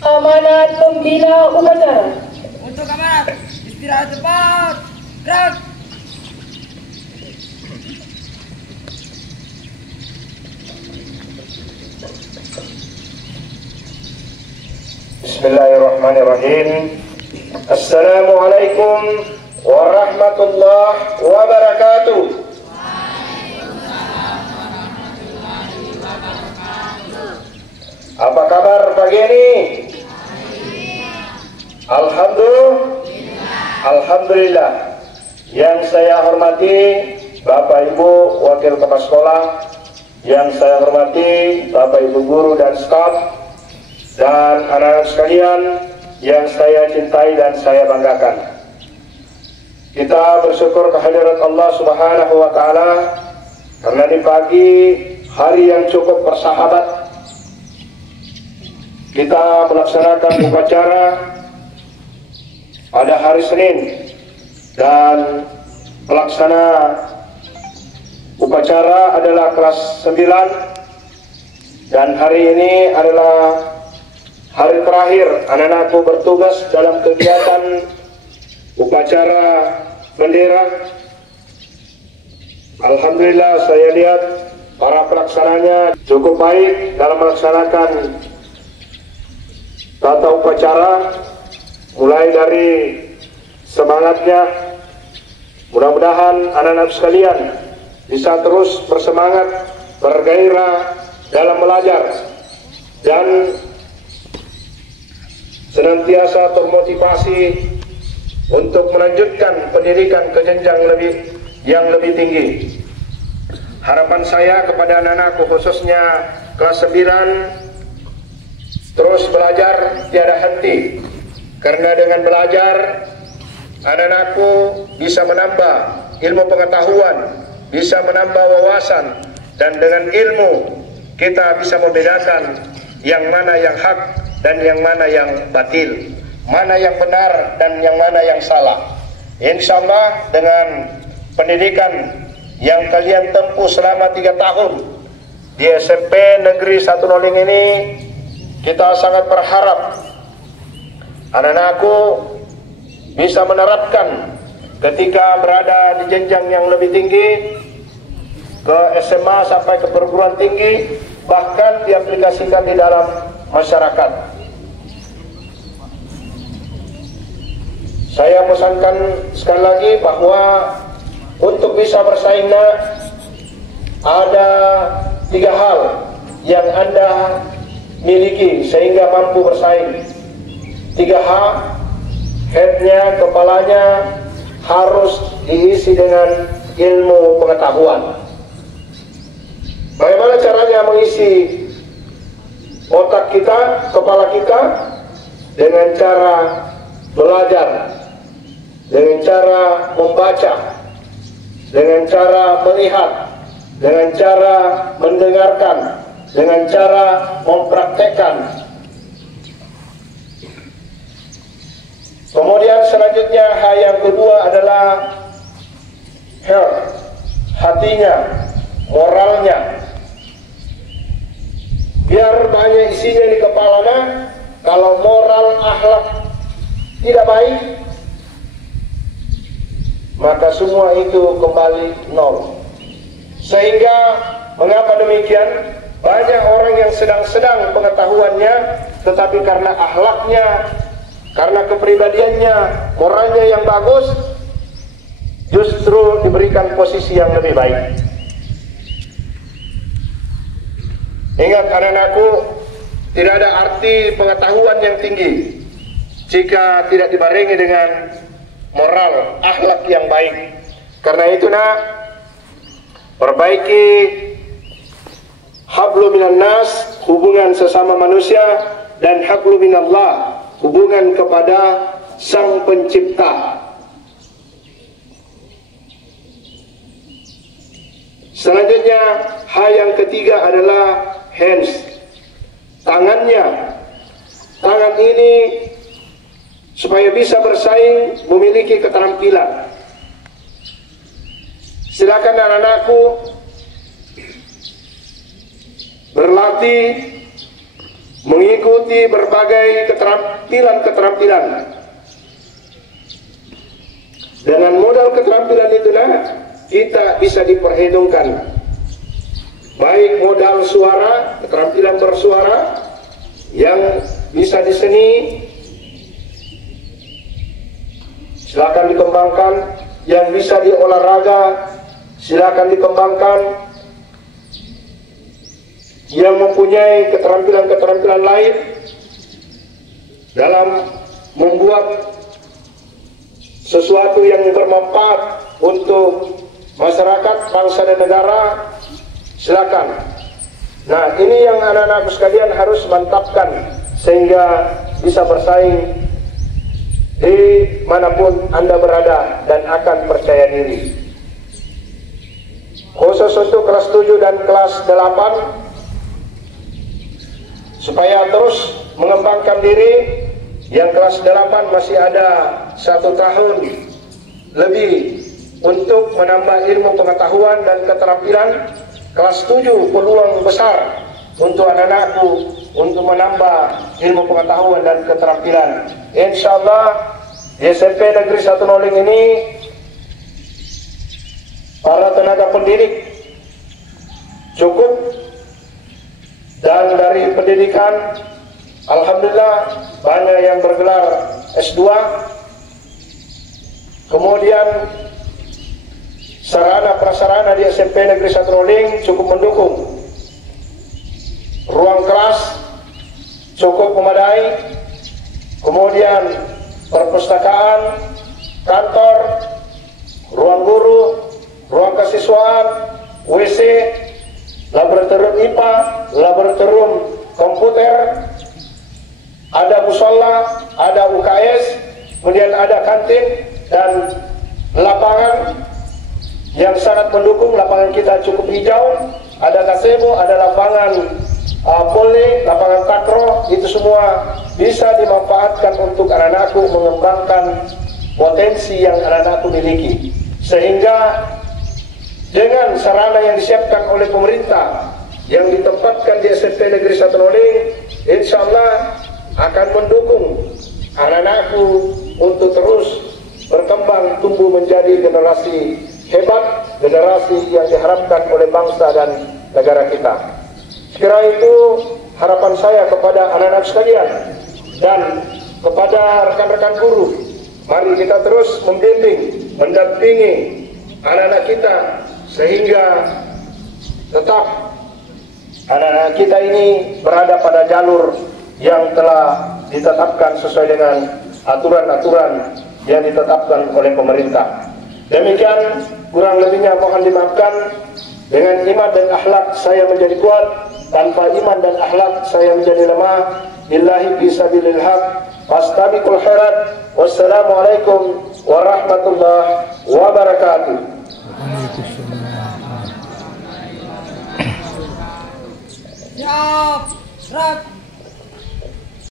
Amanat pembina upacara. Untuk amanat, istirahat cepat. Gerak. Bismillahirrahmanirrahim. Assalamualaikum warahmatullahi wabarakatuh. Apa kabar pagi ini? Alhamdulillah. Yang saya hormati Bapak Ibu Wakil Kepala Sekolah, yang saya hormati Bapak Ibu guru dan staf, dan anak-anak sekalian yang saya cintai dan saya banggakan. Kita bersyukur kehadirat Allah Subhanahu wa Ta'ala karena di pagi hari yang cukup bersahabat kita melaksanakan upacara pada hari Senin, dan pelaksana upacara adalah kelas 9, dan hari ini adalah hari terakhir anak-anakku bertugas dalam kegiatan upacara bendera. Alhamdulillah, saya lihat para pelaksananya cukup baik dalam melaksanakan tata upacara, mulai dari semangatnya. Mudah-mudahan anak-anak sekalian bisa terus bersemangat, bergairah dalam belajar, dan senantiasa termotivasi untuk melanjutkan pendidikan ke jenjang yang lebih tinggi. Harapan saya kepada anak-anakku khususnya kelas 9, terus belajar tiada henti, karena dengan belajar anak-anakku bisa menambah ilmu pengetahuan, bisa menambah wawasan, dan dengan ilmu kita bisa membedakan yang mana yang hak dan yang mana yang batil, mana yang benar dan yang mana yang salah. Insya Allah dengan pendidikan yang kalian tempuh selama 3 tahun di SMP Negeri 1 Noling ini, kita sangat berharap anak-anakku bisa menerapkan ketika berada di jenjang yang lebih tinggi, ke SMA sampai ke perguruan tinggi, bahkan diaplikasikan di dalam masyarakat. Saya pesankan sekali lagi bahwa untuk bisa bersaing ada 3 hal yang Anda miliki sehingga mampu bersaing. 3H, headnya, kepalanya harus diisi dengan ilmu pengetahuan. Bagaimana caranya mengisi otak kita, kepala kita? Dengan cara belajar, dengan cara membaca, dengan cara melihat, dengan cara mendengarkan, dengan cara mempraktekkan. Kemudian selanjutnya hal yang kedua adalah heart, hatinya, moralnya. Biar banyak isinya di kepalanya, kalau moral akhlak tidak baik, maka semua itu kembali nol. Sehingga mengapa demikian? Banyak orang yang sedang-sedang pengetahuannya, tetapi karena akhlaknya, karena kepribadiannya, moralnya yang bagus, justru diberikan posisi yang lebih baik. Ingat anak-anakku, tidak ada arti pengetahuan yang tinggi jika tidak dibarengi dengan moral, akhlak yang baik. Karena itu perbaiki hablu minan nas, hubungan sesama manusia, dan hablu minallah, hubungan kepada Sang Pencipta. Selanjutnya, hal yang ketiga adalah hands, tangannya. Tangan ini supaya bisa bersaing memiliki keterampilan. Silakan anak-anakku berlatih mengikuti berbagai keterampilan-keterampilan. Dengan modal keterampilan itulah kita bisa diperhitungkan, baik modal suara, keterampilan bersuara yang bisa di seni, silakan dikembangkan. Yang bisa di olahraga, silakan dikembangkan. Yang mempunyai keterampilan-keterampilan lain dalam membuat sesuatu yang bermanfaat untuk masyarakat, bangsa dan negara, silakan. Nah, ini yang anak-anakku sekalian harus mantapkan sehingga bisa bersaing di manapun Anda berada dan akan percaya diri. Khusus untuk kelas 7 dan kelas 8, supaya terus mengembangkan diri. Yang kelas 8 masih ada 1 tahun lebih untuk menambah ilmu pengetahuan dan keterampilan. Kelas 7 peluang besar untuk anak-anakku untuk menambah ilmu pengetahuan dan keterampilan. Insyaallah di SMP Negeri 1 Noling ini para tenaga pendidik cukup, dan dari pendidikan alhamdulillah banyak yang bergelar S2. Kemudian sarana prasarana di SMP Negeri 1 Noling cukup mendukung. Ruang kelas cukup memadai. Kemudian perpustakaan, kantor, ruang guru, ruang kesiswaan, WC, laboratorium IPA, laboratorium komputer, ada musola, ada UKS, kemudian ada kantin dan lapangan yang sangat mendukung. Lapangan kita cukup hijau, ada gazebo, ada lapangan poli, lapangan takro. Itu semua bisa dimanfaatkan untuk anak-anakku mengembangkan potensi yang anak-anakku miliki, sehingga dengan sarana yang disiapkan oleh pemerintah yang ditempatkan di SMP Negeri 1 Noling, insya Allah akan mendukung anak-anakku untuk terus berkembang, tumbuh menjadi generasi hebat, generasi yang diharapkan oleh bangsa dan negara kita. Sekira itu harapan saya kepada anak-anak sekalian dan kepada rekan-rekan guru. Mari kita terus membimbing, mendampingi anak-anak kita sehingga tetap anak-anak kita ini berada pada jalur yang telah ditetapkan sesuai dengan aturan-aturan yang ditetapkan oleh pemerintah. Demikian, kurang lebihnya mohon dimaafkan. Dengan iman dan akhlak saya menjadi kuat, tanpa iman dan akhlak saya menjadi lemah. Billahi fisabilil haq, fastabiqul khairat. Wassalamualaikum warahmatullahi wabarakatuh. Siap, gerak.